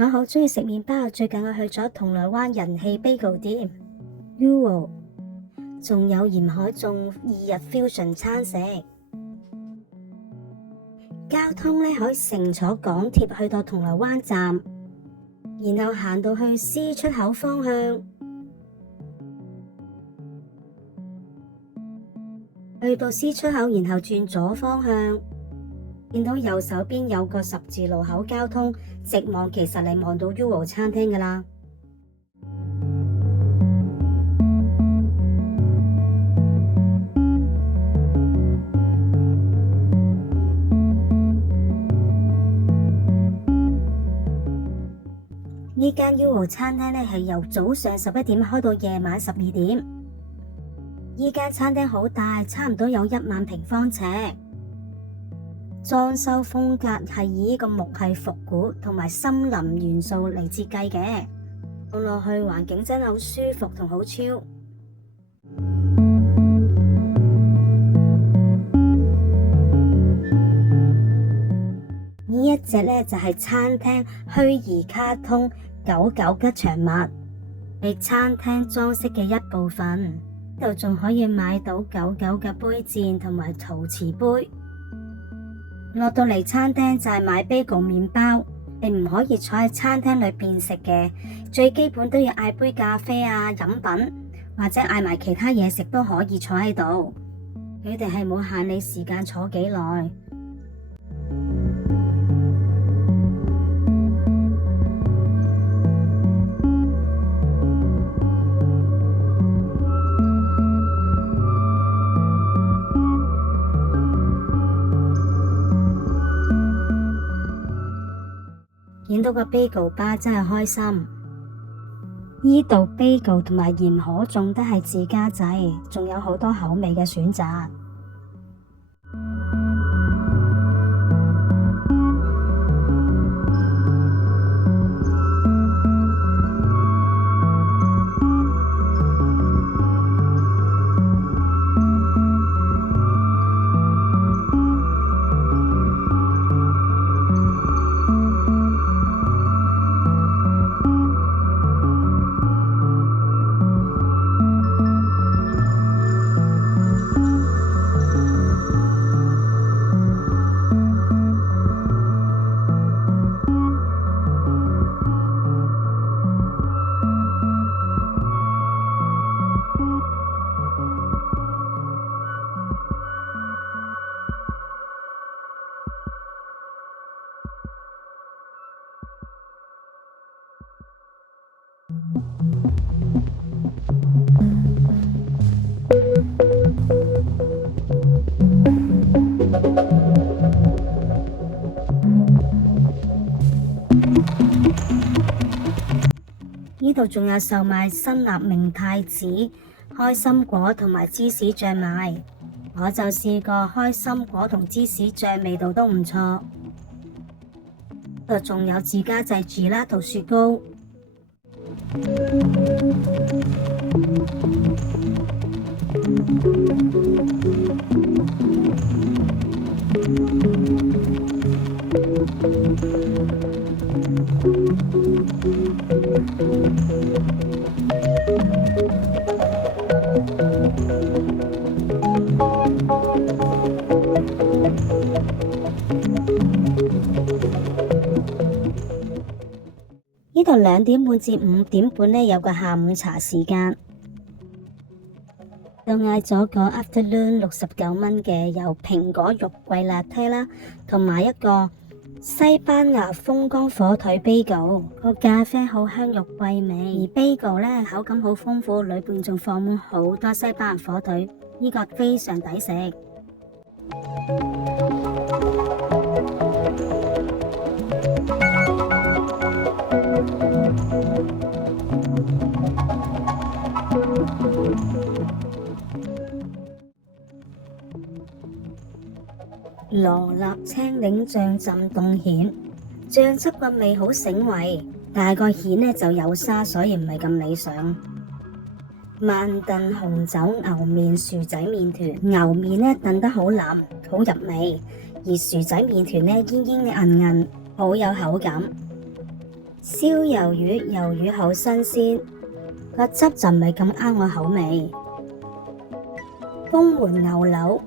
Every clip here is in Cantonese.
我好鍾意食麵包，最近我去咗銅鑼灣人氣 bagel 店 Uo， 仲有鹽海頌2日 fusion 餐食。交通呢可以乘坐港鐵去到銅鑼灣站，然後行到去 C 出口方向，去到 C 出口然後轉左方向，見到右手邊有個十字路口交通，直望其實你望到 Uo 餐廳㗎喇。呢間 Uo 餐廳呢係由早上11點開到夜晚12點。呢間餐廳好大，差唔多有1萬平方尺。裝修風格係以呢個木系復古同埋森林元素嚟設計嘅，望落去環境真係好舒服同好超。呢一隻呢就係餐廳虛擬卡通狗狗吉祥物，係餐廳裝飾嘅一部分。呢度仲可以買到狗狗嘅杯墊同埋陶瓷杯。落到嚟餐廳就係買 bagel 麵包，你唔可以坐喺餐廳裏邊食嘅，最基本都要嗌杯咖啡啊、飲品，或者嗌埋其他嘢食都可以坐喺度。佢哋係冇限你時間坐幾耐。見到個 bagel 吧真係開心，呢度 bagel 同埋鹽可頌都係自家製，仲有好多口味嘅選擇。呢度仲有售賣辛辣明太子、開心果同埋芝士醬賣，我就試過開心果同芝士醬，味道都唔錯。度仲有自家製gelato雪糕。呢度2點半至5點半呢有個下午茶時間，就嗌咗個 afternoon 69蚊嘅，有蘋果肉桂辣梯啦，同埋一個西班牙風乾火腿 bagel， 個咖啡好香肉桂味，而 bagel 呢口感好豐富，裏邊仲放滿好多西班牙火腿，呢個非常抵食。羅勒青檸醬浸凍蜆，醬汁個味好醒胃，但係個蜆呢就有沙，所以唔係咁理想。慢燉紅酒牛麵薯仔麵團，牛麵呢燉得好腍，好入味，而薯仔麵團呢煙煙韌韌，好有口感。燒魷魚，魷魚好新鮮，個汁就唔係咁啱我口味。風門牛柳，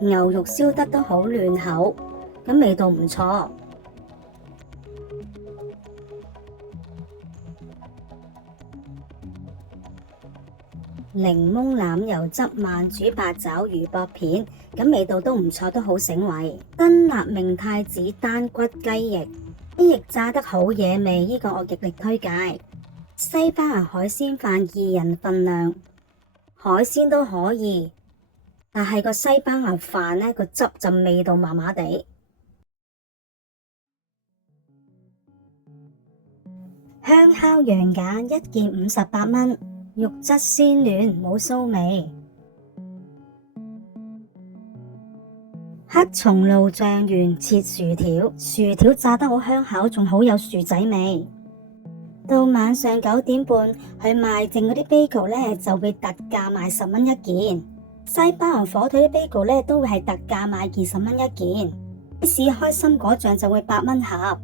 牛肉燒得都好嫩口，咁味道唔錯。檸檬腩油汁慢煮八爪魚薄片，咁味道都唔錯，都好醒胃。辛辣明太子單骨雞翼，雞翼炸得好惹味，呢個我極力推介。西班牙海鮮飯2人份量，海鮮都可以，但係個西班牙飯呢個汁就味道麻麻地。香烤羊架1件58蚊，肉質鮮嫩，冇臊味。黑松露醬園切薯條，薯條炸得好香口，仲好有薯仔味。到晚上9點半去賣剩嗰啲 bagel 呢，就會特價賣10蚊一件。西班牙火腿啲 bagel 呢，都會係特價賣20蚊一件。啲士開心果醬就會8蚊盒。